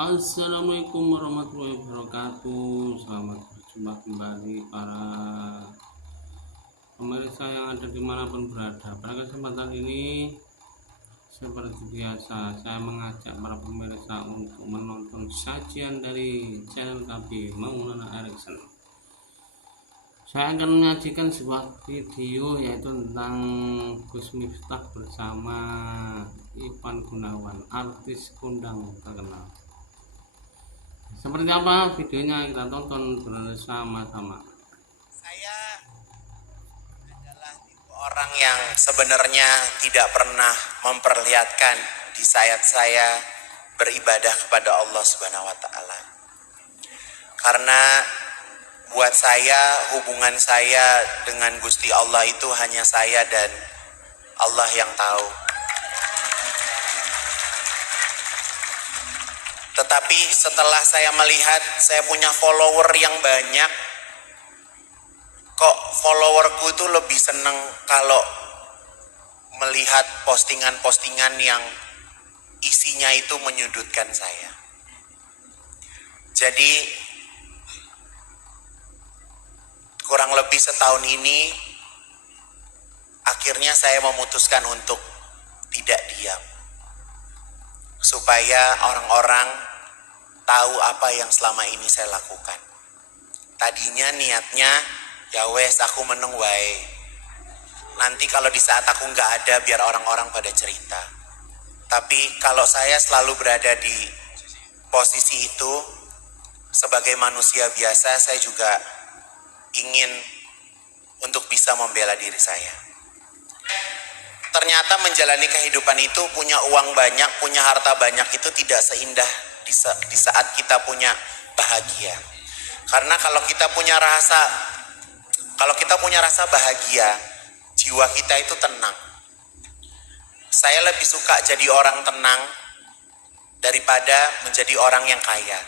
Assalamualaikum warahmatullahi wabarakatuh. Selamat berjumpa kembali para pemirsa yang ada dimanapun berada. Pada kesempatan ini, seperti biasa, saya mengajak para pemirsa untuk menonton sajian dari channel kami Maulana Erickson. Saya akan menyajikan sebuah video yaitu tentang Gus Miftah bersama Ivan Gunawan, artis kondang terkenal. Seperti apa videonya, kita tonton bersama-sama. Saya adalah tipe orang yang sebenarnya tidak pernah memperlihatkan di saat saya beribadah kepada Allah Subhanahu wa taala. Karena buat saya, hubungan saya dengan Gusti Allah itu hanya saya dan Allah yang tahu. Tetapi setelah saya melihat saya punya follower yang banyak, kok followerku itu lebih seneng kalau melihat postingan-postingan yang isinya itu menyudutkan saya. Jadi kurang lebih setahun ini akhirnya saya memutuskan untuk tidak diam, supaya orang-orang tahu apa yang selama ini saya lakukan. Tadinya niatnya ya wes aku meneng wae. Nanti kalau di saat aku nggak ada biar orang-orang pada cerita. Tapi kalau saya selalu berada di posisi itu sebagai manusia biasa, saya juga ingin untuk bisa membela diri saya. Ternyata menjalani kehidupan itu, punya uang banyak, punya harta banyak itu tidak seindah di saat kita punya bahagia. Karena kalau kita punya rasa bahagia, jiwa kita itu tenang. Saya lebih suka jadi orang tenang daripada menjadi orang yang kaya.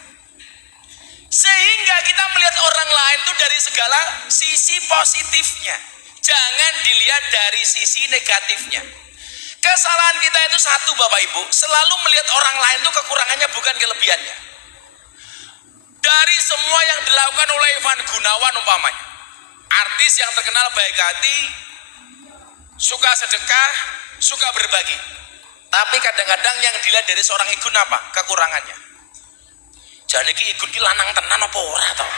Sehingga kita melihat orang lain itu dari segala sisi positifnya. Jangan dilihat dari sisi negatifnya. Kesalahan kita itu satu, Bapak Ibu, selalu melihat orang lain itu kekurangannya bukan kelebihannya. Dari semua yang dilakukan oleh Ivan Gunawan umpamanya, artis yang terkenal baik hati, suka sedekah, suka berbagi. Tapi kadang-kadang yang dilihat dari seorang Igun apa? Kekurangannya. Jadi Igun ki lanang tenan apa ora toh?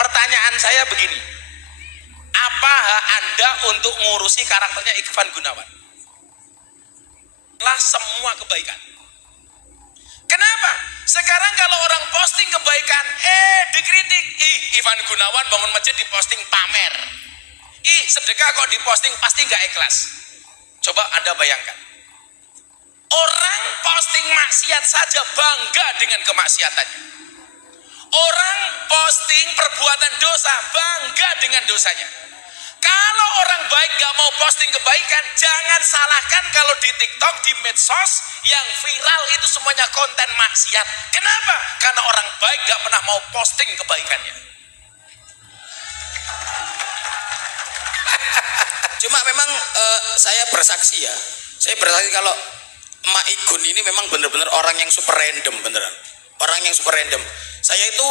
Pertanyaan saya begini, apa hak Anda untuk ngurusi karakternya Ivan Gunawan? Lah semua kebaikan. Kenapa? Sekarang kalau orang posting kebaikan, dikritik. Ivan Gunawan bangun masjid diposting pamer. Sedekah kok diposting pasti nggak ikhlas. Coba Anda bayangkan. Orang posting maksiat saja bangga dengan kemaksiatannya. Orang posting perbuatan dosa bangga dengan dosanya. Kalau orang baik gak mau posting kebaikan, jangan salahkan kalau di TikTok, di medsos yang viral itu semuanya konten maksiat. Kenapa? Karena orang baik gak pernah mau posting kebaikannya. Cuma memang saya bersaksi ya. Saya bersaksi kalau Mak Igun ini memang benar-benar orang yang super random beneran. Orang yang super random. Saya itu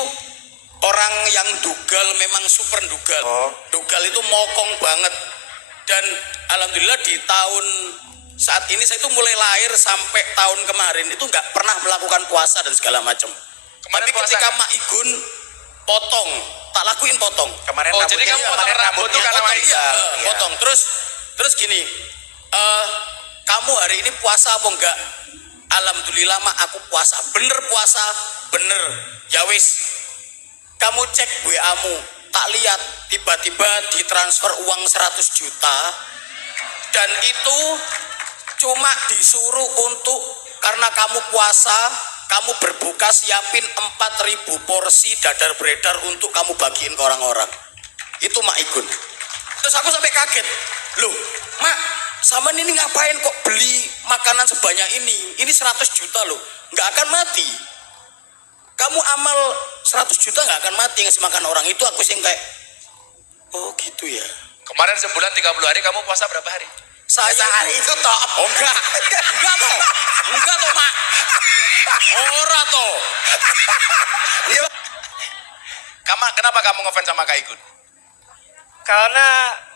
orang yang dugal, memang super dugal. Dugal itu mokong banget. Dan alhamdulillah di tahun saat ini saya itu mulai lahir sampai tahun kemarin itu nggak pernah melakukan puasa dan segala macam. Tapi ketika Mak Igun potong, tak lakuin potong. Kemarin jadi kamu potong rambut tuh karena potong, Maisa. potong. Terus gini, kamu hari ini puasa apa enggak? Alhamdulillah mak aku puasa. Bener puasa, bener. Ya wis, kamu cek WA-mu, tak lihat tiba-tiba ditransfer uang 100 juta dan itu cuma disuruh untuk karena kamu puasa, kamu berbuka siapin 4.000 porsi dadar beredar untuk kamu bagiin ke orang-orang. Itu Mak Igun. Terus aku sampai kaget. Loh, Mak, sama ini ngapain kok beli makanan sebanyak ini? Ini 100 juta loh, nggak akan mati. Kamu amal 100 juta nggak akan mati ngasih makan orang. Itu aku sih kayak, oh gitu ya. Kemarin sebulan 30 hari kamu puasa berapa hari? Saya Sehari itu toh. Oh enggak toh Mak. Ora toh. Ya. Kenapa kamu ngefans sama Kak Igun? Karena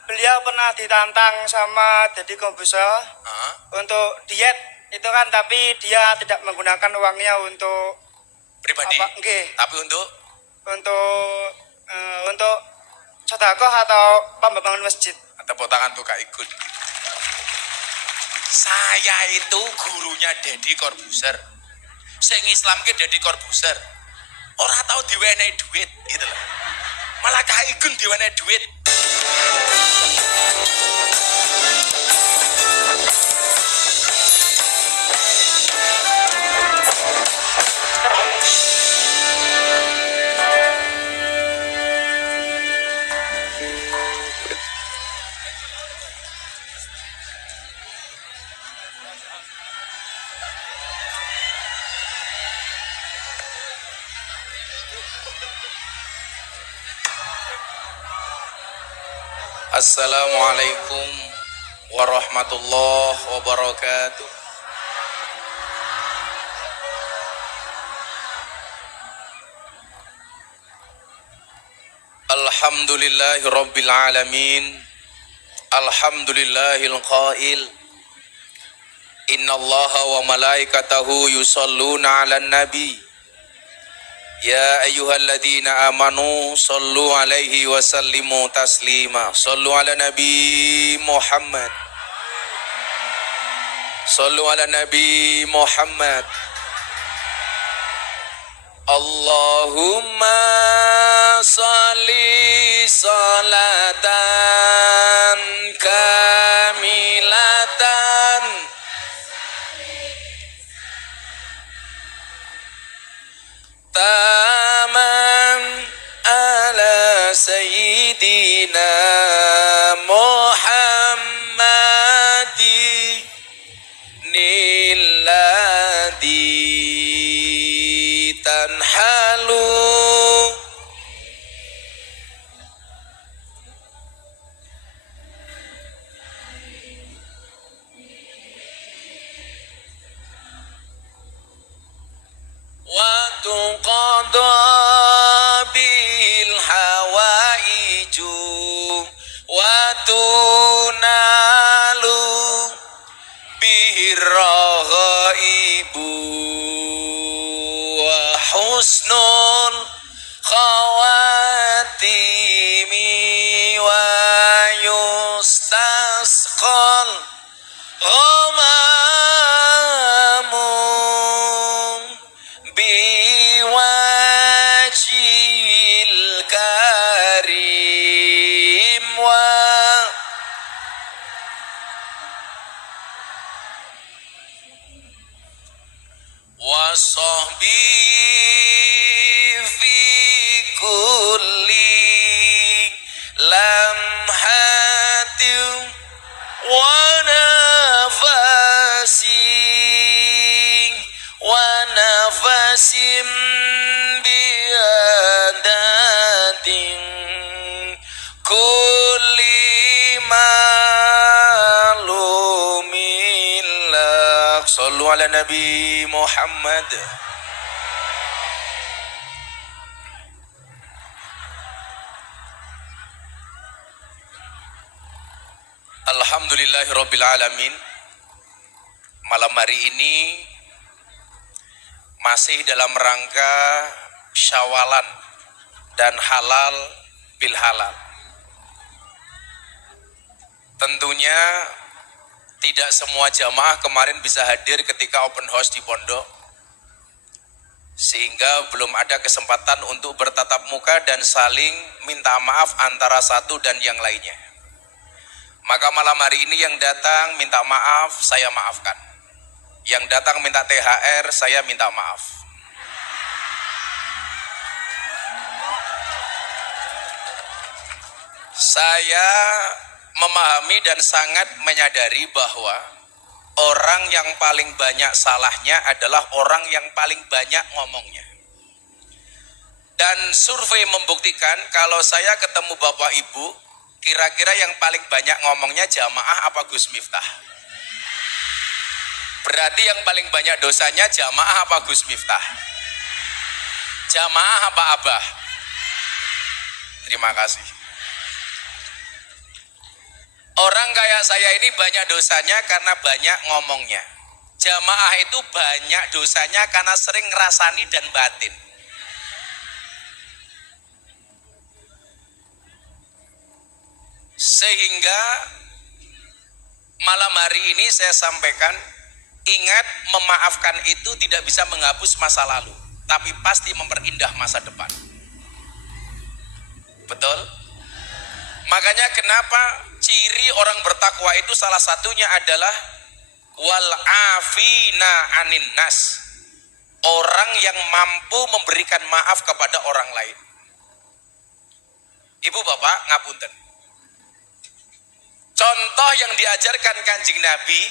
beliau pernah ditantang sama Deddy Corbuzier Hah? untuk diet itu kan, tapi dia tidak menggunakan uangnya untuk Pribadi. apa? Nggih, Tapi untuk untuk sedekah atau pembangunan masjid. tepuk tangan tuh Kak Igun. Saya itu gurunya Deddy Corbuzier. Sing Islam ke Deddy Corbuzier. Ora tahu diwenehi duit gitu loh. Malah Kak Igun diwenehi duit. Assalamualaikum warahmatullahi wabarakatuh. Alhamdulillahi rabbil alamin. Alhamdulillahil qail. Innallaha wa malaikatahu yusalluna 'alan nabi. Ya ayyuhalladzina amanu sallu alaihi wa sallimu taslima. Sallu ala nabi Muhammad. Sallu ala nabi Muhammad. Allahumma salli salatan kamilatan taman ala sayyidina Muhammadi nilladhi tanhalu wa tuqadha bil hawaiju wa tunalu birraghaibu wa husnul khawatimi wa yustasqal ghamamu biwajhil karim wa sahbi fi kulli lamhatin wa nafasin biadatin kulli malumillah. Sallu ala nabi Muhammad. Alhamdulillahirabbil alamin. Malam hari ini masih dalam rangka Syawalan dan halal bil halal. Tentunya tidak semua jamaah kemarin bisa hadir ketika open house di pondok, sehingga belum ada kesempatan untuk bertatap muka dan saling minta maaf antara satu dan yang lainnya. Maka malam hari ini yang datang minta maaf, saya maafkan. Yang datang minta THR, saya minta maaf. Saya memahami dan sangat menyadari bahwa orang yang paling banyak salahnya adalah orang yang paling banyak ngomongnya. Dan survei membuktikan kalau saya ketemu Bapak Ibu, kira-kira yang paling banyak ngomongnya jamaah apa Gus Miftah? Berarti yang paling banyak dosanya jamaah apa Gus Miftah? Jamaah apa abah? Terima kasih. Orang kayak saya ini banyak dosanya karena banyak ngomongnya. Jamaah itu banyak dosanya karena sering ngerasani dan batin. Sehingga malam hari ini saya sampaikan, ingat, memaafkan itu tidak bisa menghapus masa lalu, tapi pasti memperindah masa depan. Betul? Makanya kenapa ciri orang bertakwa itu salah satunya adalah wal afina anin nas. Orang yang mampu memberikan maaf kepada orang lain. Ibu bapak ngapunten. Contoh yang diajarkan Kanjeng Nabi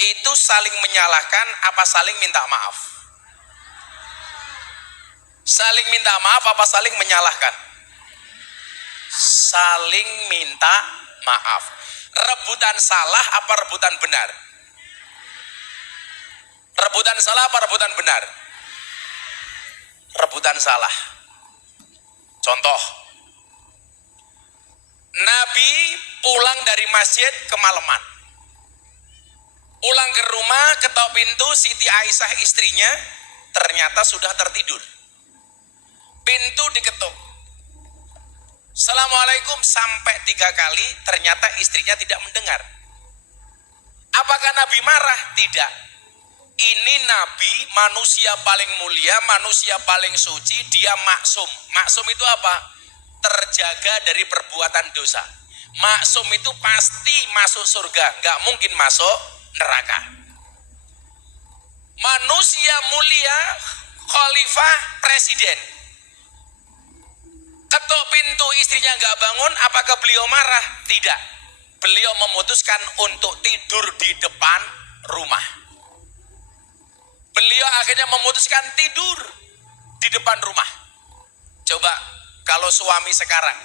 itu saling menyalahkan apa saling minta maaf? Saling minta maaf apa saling menyalahkan? Saling minta maaf. Rebutan salah apa rebutan benar? Rebutan salah apa rebutan benar? Rebutan salah. Contoh, Nabi pulang dari masjid kemalaman. Pulang ke rumah, ketok pintu, Siti Aisyah istrinya ternyata sudah tertidur. Pintu diketuk. Assalamualaikum sampai 3 kali, ternyata istrinya tidak mendengar. Apakah Nabi marah? Tidak. Ini Nabi, manusia paling mulia, manusia paling suci, dia maksum. Maksum itu apa? Terjaga dari perbuatan dosa. Maksum itu pasti masuk surga, gak mungkin masuk neraka. Manusia mulia, khalifah, presiden. Ketuk pintu, istrinya gak bangun, apakah beliau marah? Tidak. Beliau memutuskan untuk tidur di depan rumah. Beliau akhirnya memutuskan tidur di depan rumah. Coba kalau suami sekarang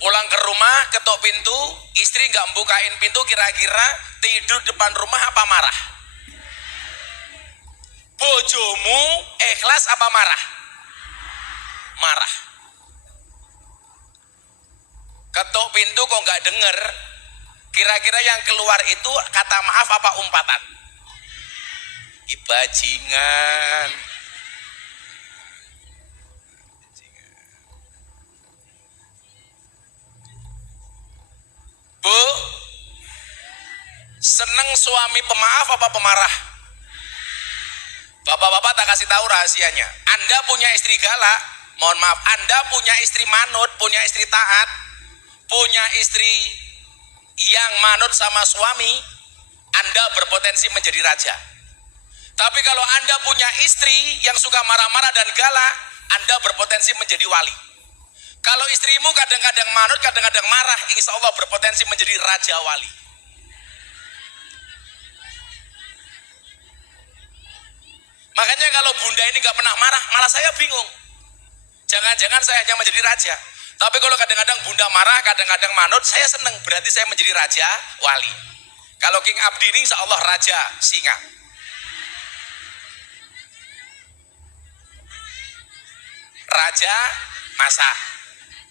pulang ke rumah, ketuk pintu, istri gak bukain pintu, kira-kira tidur depan rumah apa marah? Bojomu ikhlas apa marah? Marah. Ketuk pintu kok gak denger, kira-kira yang keluar itu kata maaf apa umpatan? Bajingan. Bu, seneng suami pemaaf apa pemarah? Bapak-bapak tak kasih tahu rahasianya. Anda punya istri galak, mohon maaf, Anda punya istri manut, punya istri taat, punya istri yang manut sama suami, Anda berpotensi menjadi raja. Tapi kalau Anda punya istri yang suka marah-marah dan galak, Anda berpotensi menjadi wali. Kalau istrimu kadang-kadang manut, kadang-kadang marah, insya Allah berpotensi menjadi raja wali. Makanya kalau bunda ini gak pernah marah, malah saya bingung. Jangan-jangan saya hanya menjadi raja. Tapi kalau kadang-kadang bunda marah, kadang-kadang manut, saya seneng, berarti saya menjadi raja wali. Kalau King Abdi ini insya Allah raja singa. Raja masa.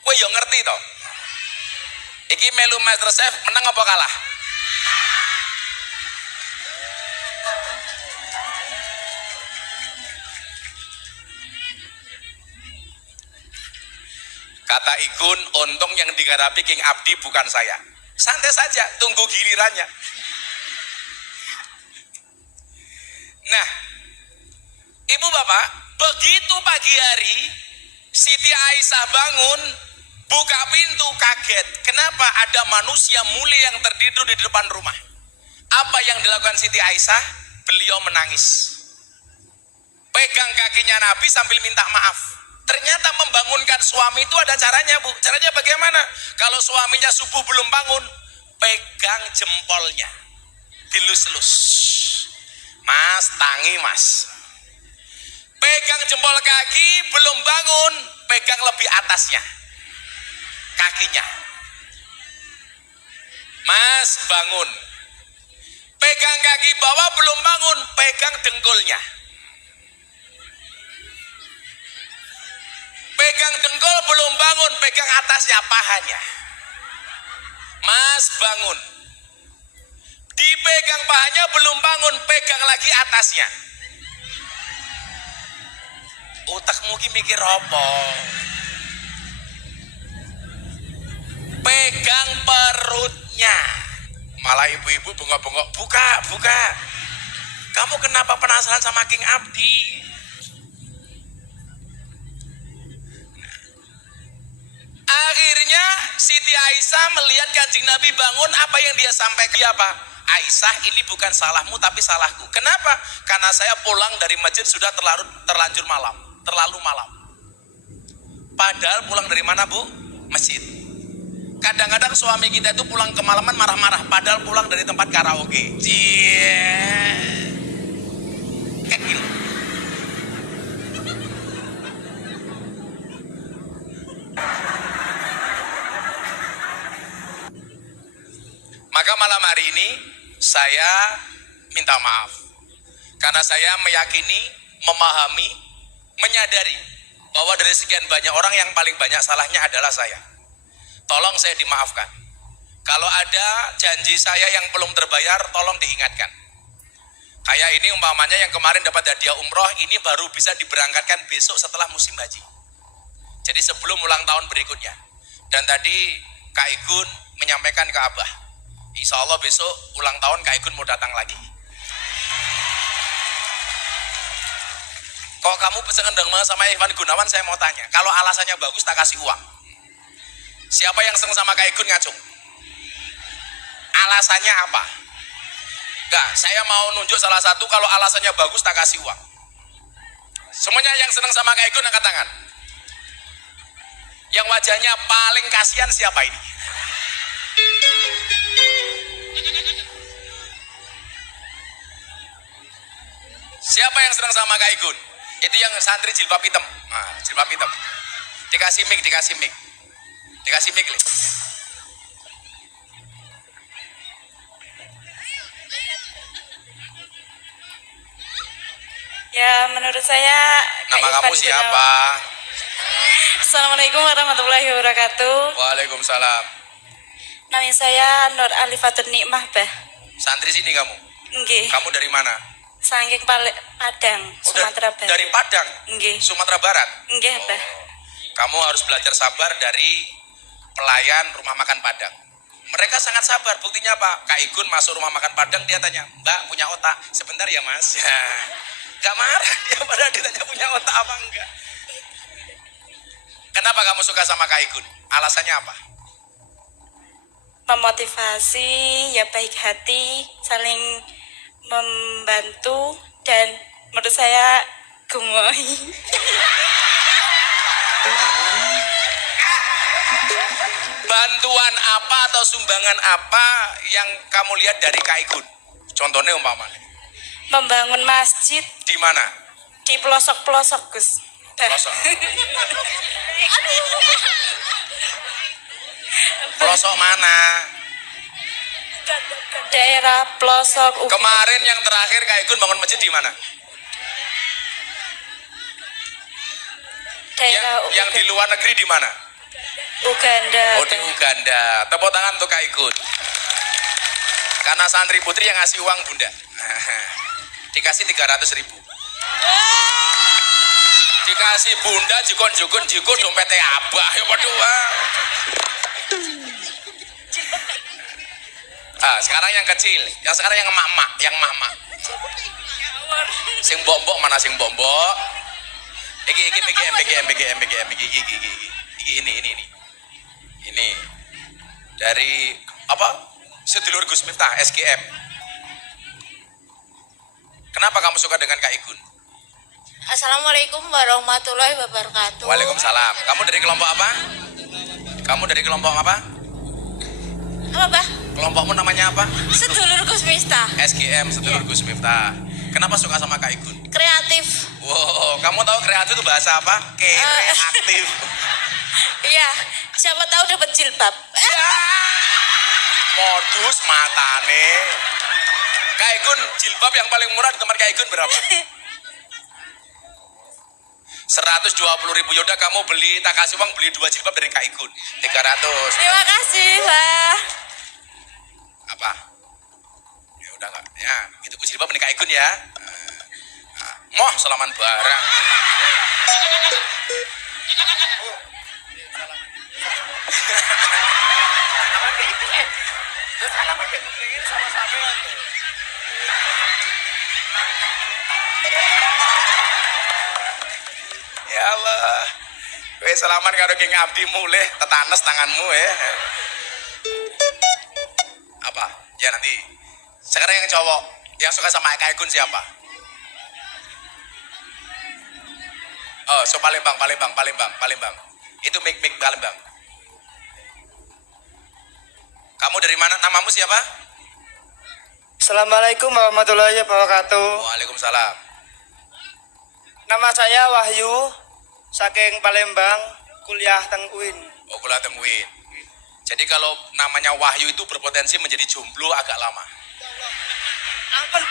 Kowe yo ngerti toh. Iki melu MasterChef menang apa kalah? Kata Igun, untung yang digarapi King Abdi bukan saya. Santai saja, tunggu gilirannya. Nah, ibu bapak, begitu pagi hari Siti Aisyah bangun, buka pintu, kaget. Kenapa ada manusia mulia yang tertidur di depan rumah? Apa yang dilakukan Siti Aisyah? Beliau menangis. Pegang kakinya Nabi sambil minta maaf. Ternyata membangunkan suami itu ada caranya, Bu. Caranya bagaimana? Kalau suaminya subuh belum bangun, pegang jempolnya, dilus-lus. Mas, tangi mas. Pegang jempol kaki, belum bangun, pegang lebih atasnya, kakinya. Mas, bangun. Pegang kaki bawah belum bangun, pegang dengkulnya. Pegang dengkul belum bangun, pegang atasnya, pahanya. Mas bangun. Dipegang pahanya belum bangun, pegang lagi atasnya. Otakmu ki mikir apa? Pegang perutnya. Malah ibu-ibu bengok-bengok, buka. Kamu kenapa penasaran sama King Abdi? Akhirnya Siti Aisyah melihat Kanjeng Nabi bangun, apa yang dia sampaikan apa? Aisyah, ini bukan salahmu tapi salahku. Kenapa? Karena saya pulang dari masjid sudah terlanjur malam, terlalu malam. Padahal pulang dari mana, Bu? Masjid. Kadang-kadang suami kita itu pulang kemalaman marah-marah, padahal pulang dari tempat karaoke. Kekil. Maka malam hari ini saya minta maaf. Karena saya meyakini, memahami, menyadari bahwa dari sekian banyak orang yang paling banyak salahnya adalah saya. Tolong saya dimaafkan. Kalau ada janji saya yang belum terbayar, tolong diingatkan. Kayak ini umpamanya yang kemarin dapat hadiah umroh, ini baru bisa diberangkatkan besok setelah musim haji. Jadi sebelum ulang tahun berikutnya. Dan tadi Kak Igun menyampaikan ke Abah, insya Allah besok ulang tahun Kak Igun mau datang lagi. Kok kamu pesen kendang sama Ivan Gunawan, saya mau tanya. Kalau alasannya bagus tak kasih uang. Siapa yang seneng sama Kak Igun ngacung? Alasannya apa? Enggak, saya mau nunjuk salah satu, kalau alasannya bagus tak kasih uang. Semuanya yang seneng sama Kak Igun angkat tangan. Yang wajahnya paling kasihan siapa ini? Siapa yang seneng sama Kak Igun? Itu yang santri jilbab hitam. Nah, jilbab hitam. Dikasih mic. Dikasih mic, Le. Ya, menurut saya Kak Nama kamu Ivan siapa? Gunawan. Assalamualaikum warahmatullahi wabarakatuh. Waalaikumsalam. Nama saya Nur Alifatun Nikmah, Bah. Santri sini kamu? Nggih. Kamu dari mana? Saking Padang, Sumatera Barat. Dari Padang? Nggih. Sumatera Barat? Nggih, Bah. Kamu harus belajar sabar dari pelayan rumah makan Padang. Mereka sangat sabar, buktinya apa? Kak Igun masuk rumah makan Padang, dia tanya, Mbak punya otak? Sebentar ya Mas. Ya. Gak marah dia pada ditanya punya otak apa enggak. Kenapa kamu suka sama Kak Igun? Alasannya apa? Memotivasi, ya baik hati, saling membantu, dan menurut saya gemoy. Bantuan apa atau sumbangan apa yang kamu lihat dari Kak Igun? Contohnya umpamanya. Membangun masjid Di mana? di pelosok-pelosok, Gus. Pelosok. Pelosok mana? Daerah pelosok Kemarin yang terakhir Kak Igun bangun masjid di mana? daerah Yang di luar negeri di mana? Uganda. Oh, di Uganda. Tepuk tangan untuk Kak Igun. Karena santri putri yang ngasih uang Bunda. Dikasih 300.000. Dikasih Bunda jikon dompetnya Abah ya padha. Ah, sekarang yang kecil, yang sekarang yang emak-emak. Sing mbok-mbok mana sing mbok-mbok? Iki ini dari apa? Sedulur Gus Miftah SGM. Kenapa kamu suka dengan Kak Igun? Assalamualaikum warahmatullahi wabarakatuh. Waalaikumsalam. Kamu dari kelompok apa? Kamu dari kelompok apa? Apa, Bah? Kelompokmu namanya apa? Sedulur Gus Miftah. SGM Sedulur Gus Miftah. Kenapa suka sama Kak Igun? Kreatif. Wow, kamu tahu kreatif itu bahasa apa? Kreatif. Iya, siapa tahu dapat jilbab. Ya. Modus matane. Kak Igun, jilbab yang paling murah di tempat Kak Igun berapa? 120.000. Yaudah kamu beli, tak kasih uang beli 2 jilbab dari Kak Igun. 300. Terima kasih, Pak. Apa? Ya udah enggak. Ya, itu ku jilbab dari Kak Igun ya. Moh salaman barang. Ya Allah. Kowe salaman karo King Abdi mulih tetanes tanganmu ya. Apa? Ya nanti. Sekarang yang cowok yang suka sama Kak Igun siapa? Oh, so Palembang. Itu Mik Palembang. Kamu dari mana? Namamu siapa? Assalamualaikum warahmatullahi wabarakatuh. Waalaikumsalam. Nama saya Wahyu, saking Palembang, kuliah teng UIN. Oh, kuliah temuin. Jadi kalau namanya Wahyu itu berpotensi menjadi jomblo agak lama.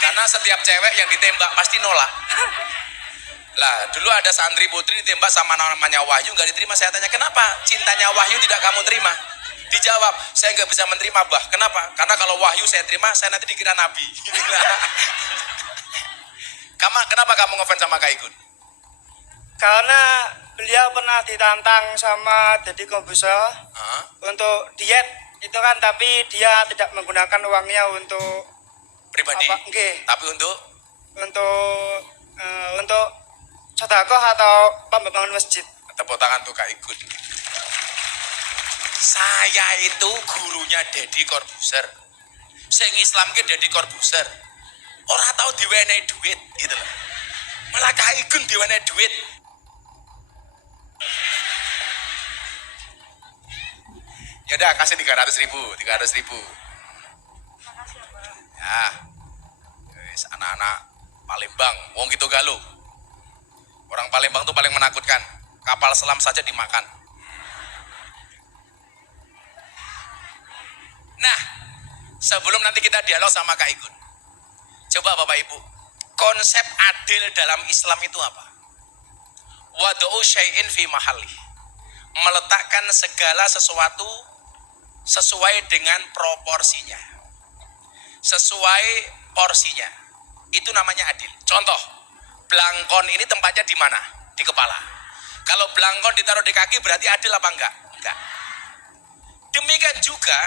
Karena setiap cewek yang ditembak pasti nolak. Lah, dulu ada santri putri ditembak sama namanya Wahyu, nggak diterima. Saya tanya, kenapa cintanya Wahyu tidak kamu terima? Dijawab, saya nggak bisa menerima, Bah. Kenapa? Karena kalau Wahyu saya terima, saya nanti dikira nabi. Kenapa kamu ngefans sama Kak Igun? Karena beliau pernah ditantang sama Deddy Corbuzier Hah? untuk diet itu kan, tapi dia tidak menggunakan uangnya untuk Pribadi. apa? Nggih, Tapi untuk untuk sedekah atau pembangunan masjid. tepuk tangan tuh Kak Igun. Saya itu gurunya Deddy Corbuzier. Sing Islam ke Deddy Corbuzier. Orang tahu diwenehi duit gitu loh. Malah Kak Igun diwenehi duit. Ya udah kasih 300.000. Ya. Wis, anak-anak Palembang, wong gitu galuh. Orang Palembang tuh paling menakutkan. Kapal selam saja dimakan. Nah, sebelum nanti kita dialog sama Kak Igun, coba Bapak Ibu, konsep adil dalam Islam itu apa? Wadu'u syai'in fi mahalli. Meletakkan segala sesuatu sesuai dengan proporsinya. Sesuai porsinya. Itu namanya adil. Contoh, blangkon ini tempatnya di mana? Di kepala. Kalau blangkon ditaruh di kaki berarti adil apa enggak? Enggak. Demikian juga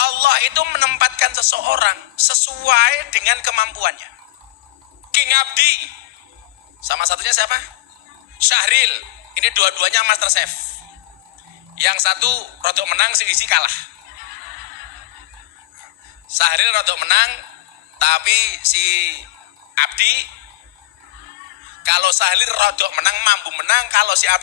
Allah itu menempatkan seseorang sesuai dengan kemampuannya. King Abdi sama satunya siapa? Syahril. Ini dua-duanya Master Chef. Yang satu rodok menang, sing isi kalah. Syahril rodok menang, tapi si Abdi kalau Syahril rodok menang mampu menang, kalau si Abdi